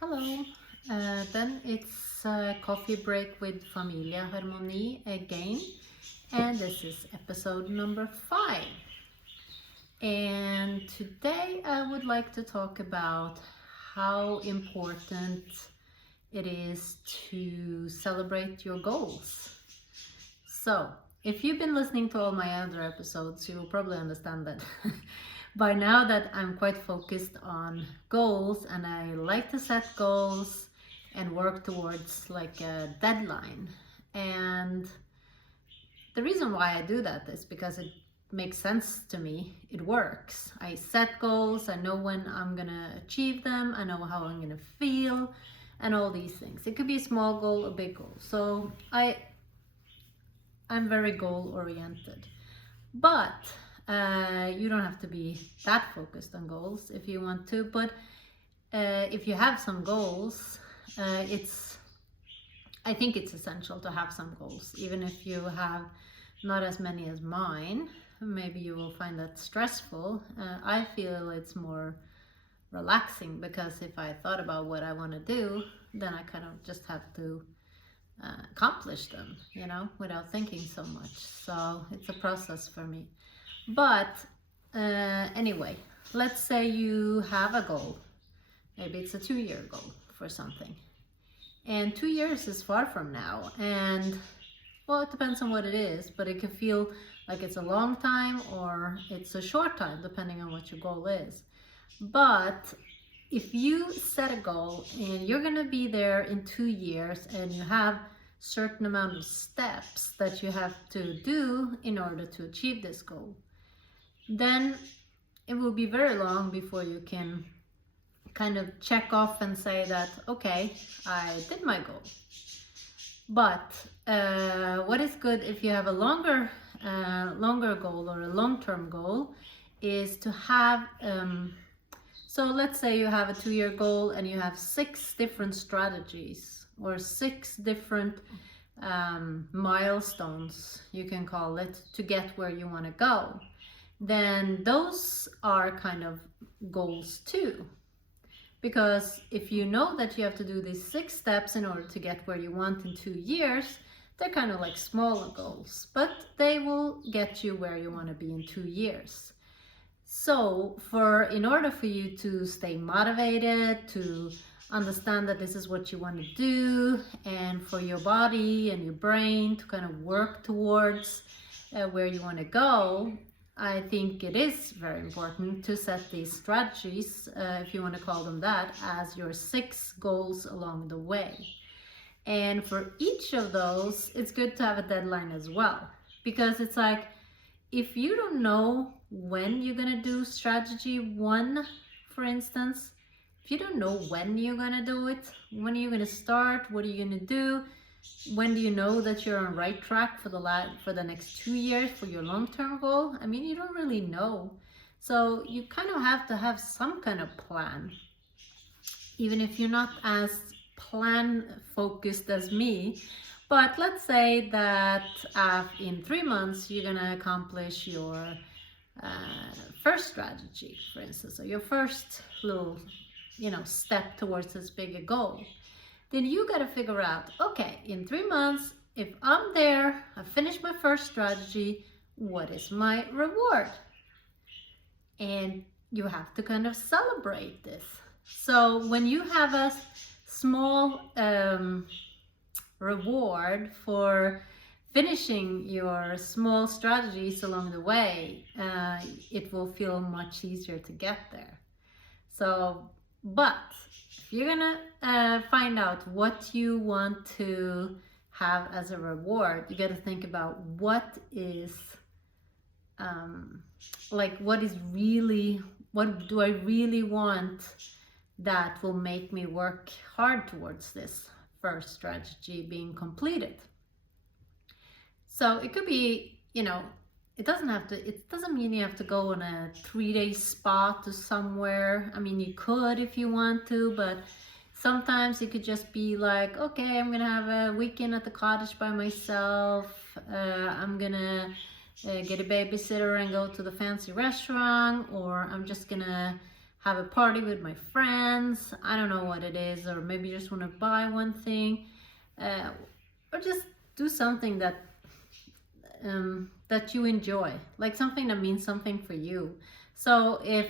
Hello, then it's Coffee Break with FamilieHaromoni again, and this is episode number 5. And today I would like to talk about how important it is to celebrate your goals. So, if you've been listening to all my other episodes, you will probably understand that by now that I'm quite focused on goals and I like to set goals and work towards like a deadline. And the reason why I do that is because it makes sense to me. It works. I set goals, I know when I'm gonna achieve them, I know how I'm gonna feel, and all these things. It could be a small goal, a big goal. So I'm very goal oriented. But you don't have to be that focused on goals if you want to. But if you have some goals, I think it's essential to have some goals, even if you have not as many as mine. Maybe you will find that stressful. I feel it's more relaxing because if I thought about what I want to do, then I kind of just have to accomplish them, without thinking so much. So it's a process for me. But anyway, let's say you have a goal. Maybe it's a 2-year goal for something. And 2 years is far from now. And well, it depends on what it is, but it can feel like it's a long time or it's a short time, depending on what your goal is. But if you set a goal and you're going to be there in 2 years and you have certain amount of steps that you have to do in order to achieve this goal, then it will be very long before you can kind of check off and say that, okay, I did my goal. But what is good if you have a longer goal or a long-term goal is to have, so let's say you have a 2-year goal and you have 6 different strategies or 6 different milestones, you can call it, to get where you want to go. Then those are kind of goals too. Because if you know that you have to do these 6 steps in order to get where you want in 2 years, they're kind of like smaller goals, but they will get you where you want to be in 2 years. So in order for you to stay motivated, to understand that this is what you want to do, and for your body and your brain to kind of work towards where you want to go, I think it is very important to set these strategies, if you want to call them that, as your 6 goals along the way. And for each of those, it's good to have a deadline as well. Because it's like, if you don't know when you're going to do strategy 1, for instance, if you don't know when you're going to do it, when are you going to start, what are you going to do, when do you know that you're on right track for the next 2 years for your long-term goal? I mean, you don't really know. So you kind of have to have some kind of plan, even if you're not as plan focused as me. But let's say that in 3 months you're gonna accomplish your first strategy, for instance, or your first little step towards this bigger goal. Then you got to figure out, okay, in 3 months, if I'm there, I finished my first strategy, what is my reward? And you have to kind of celebrate this. So when you have a small reward for finishing your small strategies along the way, it will feel much easier to get there. So, but if you're gonna find out what you want to have as a reward, you got to think about what do I really want that will make me work hard towards this first strategy being completed. So it could be, it doesn't mean you have to go on a 3-day spa to somewhere. I mean, you could if you want to, but sometimes it could just be like, okay, I'm gonna have a weekend at the cottage by myself. I'm gonna get a babysitter and go to the fancy restaurant, or I'm just gonna have a party with my friends. I don't know what it is, or maybe just want to buy one thing, or just do something that that you enjoy, like something that means something for you. So if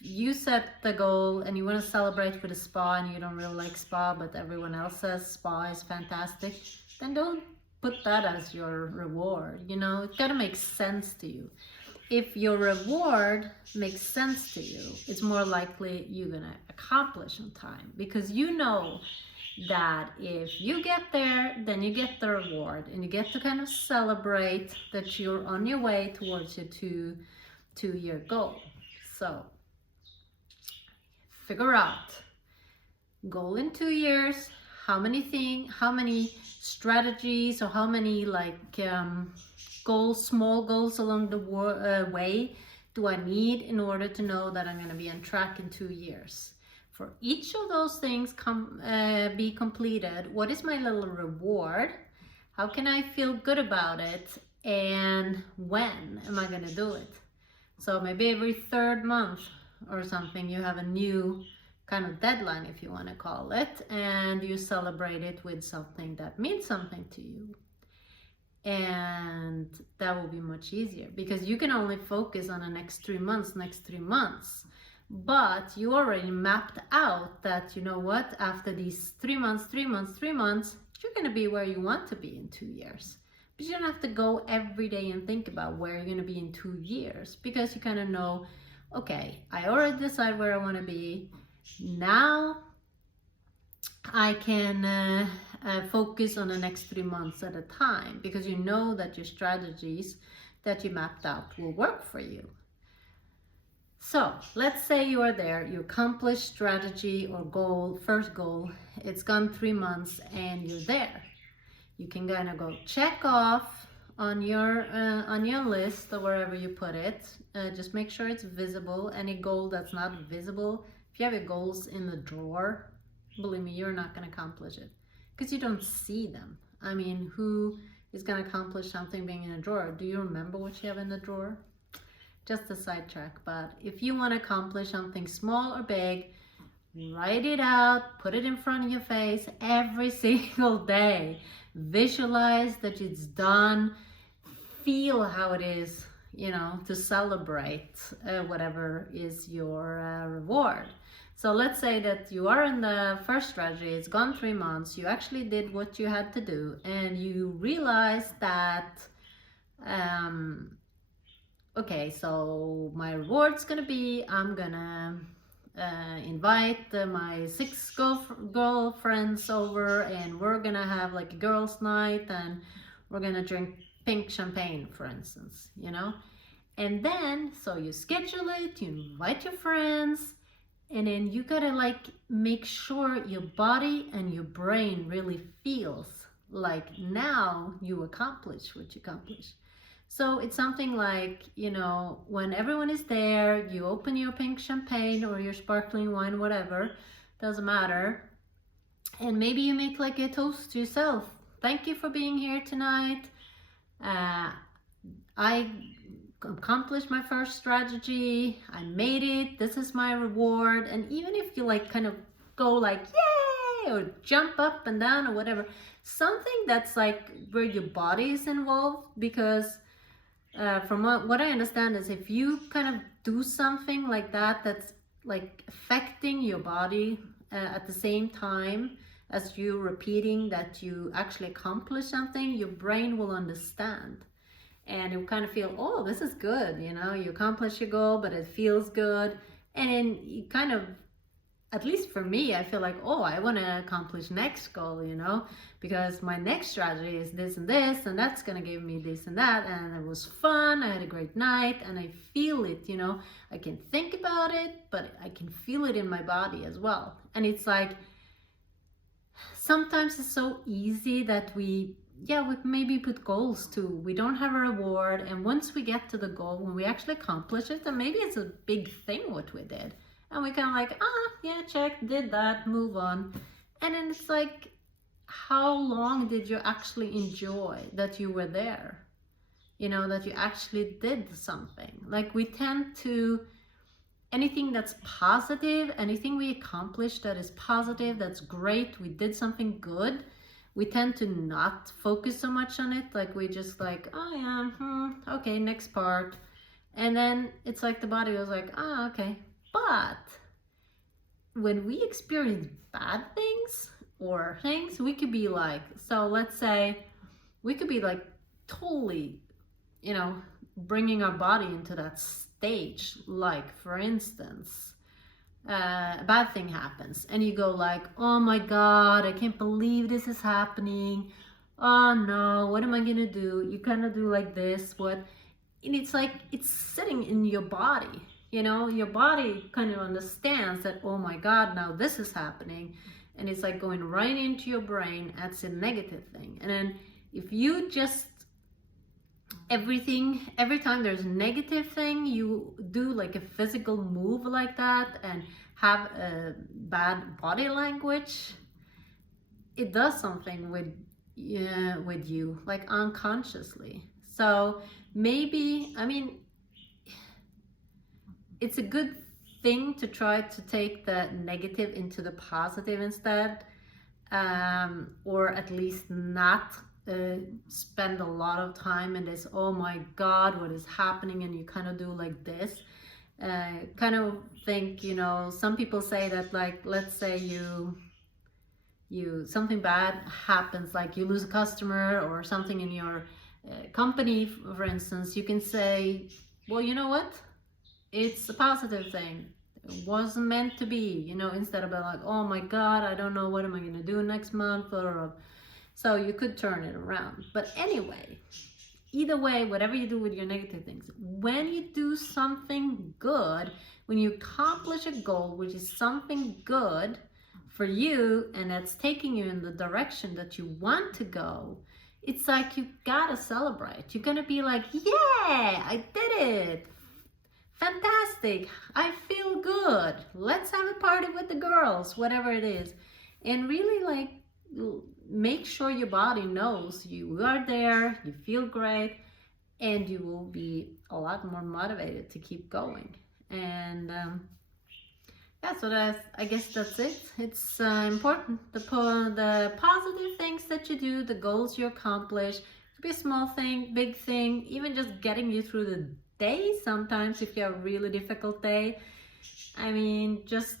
you set the goal and you want to celebrate with a spa and you don't really like spa, but everyone else says spa is fantastic, then don't put that as your reward. You know, it's got to make sense to you. If your reward makes sense to you, it's more likely you're gonna accomplish on time, because you know that if you get there, then you get the reward and you get to kind of celebrate that you're on your way towards your two-year goal. So figure out goal in 2 years, how many strategies, or how many goals, small goals along the way do I need in order to know that I'm going to be on track in 2 years. For each of those things be completed, what is my little reward? How can I feel good about it? And when am I going to do it? So maybe every 3rd month or something, you have a new kind of deadline, if you want to call it, and you celebrate it with something that means something to you. And that will be much easier, because you can only focus on the next 3 months. But you already mapped out that, you know what, after these 3 months, you're going to be where you want to be in 2 years. But you don't have to go every day and think about where you're going to be in 2 years, because you kind of know, okay, I already decided where I want to be. Now I can focus on the next 3 months at a time, because you know that your strategies that you mapped out will work for you. So let's say you are there, you accomplish strategy or goal, first goal, it's gone 3 months and you're there. You can kind of go check off on your list, or wherever you put it. Just make sure it's visible. Any goal that's not visible, if you have your goals in the drawer, believe me, you're not going to accomplish it, because you don't see them. I mean, who is going to accomplish something being in a drawer? Do you remember what you have in the drawer? Just a sidetrack. But if you want to accomplish something small or big, write it out, put it in front of your face every single day. Visualize that it's done. Feel how it is, you know, to celebrate whatever is your reward. So let's say that you are in the first strategy, it's gone 3 months, you actually did what you had to do, and you realize that okay, so my reward's gonna be, I'm gonna invite my 6 girlfriends over, and we're gonna have like a girls' night, and we're gonna drink pink champagne, for instance, you know. And then, so you schedule it, you invite your friends, and then you gotta like make sure your body and your brain really feels like now you accomplished what you accomplished. So it's something like, you know, when everyone is there, you open your pink champagne or your sparkling wine, whatever, doesn't matter. And maybe you make like a toast to yourself. Thank you for being here tonight. I accomplished my first strategy. I made it. This is my reward. And even if you like kind of go like, yay, or jump up and down or whatever, something that's like where your body is involved, because from what I understand is if you kind of do something like that, that's like affecting your body at the same time as you repeating that you actually accomplish something, your brain will understand. And it will kind of feel, oh, this is good, you know, you accomplish your goal, but it feels good. And then you kind of, at least for me, I feel like, oh, I want to accomplish next goal, you know, because my next strategy is this and this, and that's going to give me this and that. And it was fun. I had a great night, and I feel it, you know, I can think about it, but I can feel it in my body as well. And it's like, sometimes it's so easy that we maybe put goals too. We don't have a reward. And once we get to the goal, when we actually accomplish it, then maybe it's a big thing what we did. And we kind of like, yeah, check, did that, move on. And then it's like, how long did you actually enjoy that you were there? You know, that you actually did something. Like we tend to anything that's positive, anything we accomplish that is positive, that's great, we did something good, we tend to not focus so much on it. Like we just like, oh yeah, okay, next part. And then it's like the body was like, oh, okay. But when we experience bad things or things, we could be like, so let's say we could be like totally, you know, bringing our body into that stage. Like for instance, a bad thing happens and you go like, oh my god, I can't believe this is happening, oh no, what am I gonna do? You kind of do like this, what, and it's like it's sitting in your body, you know, your body kind of understands that, oh my god, now this is happening, and it's like going right into your brain. That's a negative thing. And then if you just every time there's a negative thing, you do like a physical move like that and have a bad body language, it does something with you, like unconsciously. So maybe, I mean, it's a good thing to try to take the negative into the positive instead, or at least not spend a lot of time in this, oh my god, what is happening, and you kind of do like this, kind of think, you know, some people say that, like, let's say you something bad happens, like you lose a customer or something in your company, for instance, you can say, well, you know what, it's a positive thing, it wasn't meant to be, you know, instead of like, oh my god, I don't know what am I gonna do next month, or so you could turn it around. But anyway, either way, whatever you do with your negative things, when you do something good, when you accomplish a goal, which is something good for you and that's taking you in the direction that you want to go, it's like you gotta celebrate. You're gonna be like, yeah, I did it, fantastic, I feel good, let's have a party with the girls, whatever it is. And really, like, make sure your body knows you are there, you feel great, and you will be a lot more motivated to keep going. And yeah, so that's, I guess that's it. It's important, the positive things that you do, the goals you accomplish. It could be a small thing, big thing, even just getting you through the day. Sometimes if you have a really difficult day, I mean, just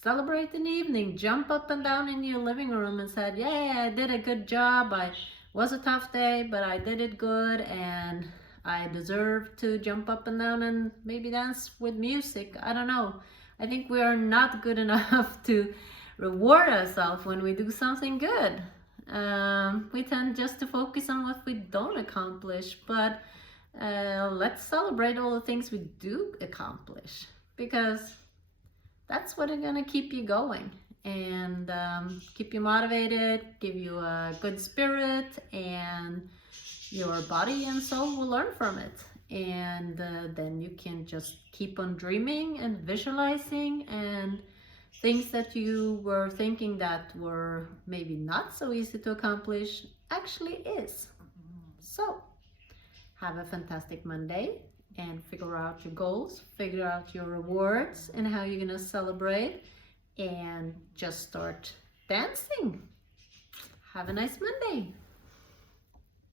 celebrate in the evening, jump up and down in your living room and said, yeah, I did a good job, I was a tough day, but I did it good, and I deserve to jump up and down and maybe dance with music. I don't know. I think we are not good enough to reward ourselves when we do something good. We tend just to focus on what we don't accomplish, but let's celebrate all the things we do accomplish, because that's what is gonna keep you going and keep you motivated, give you a good spirit, and your body and soul will learn from it. And then you can just keep on dreaming and visualizing, and things that you were thinking that were maybe not so easy to accomplish actually is. So have a fantastic Monday, and figure out your goals, figure out your rewards and how you're gonna celebrate, and just start dancing. Have a nice Monday.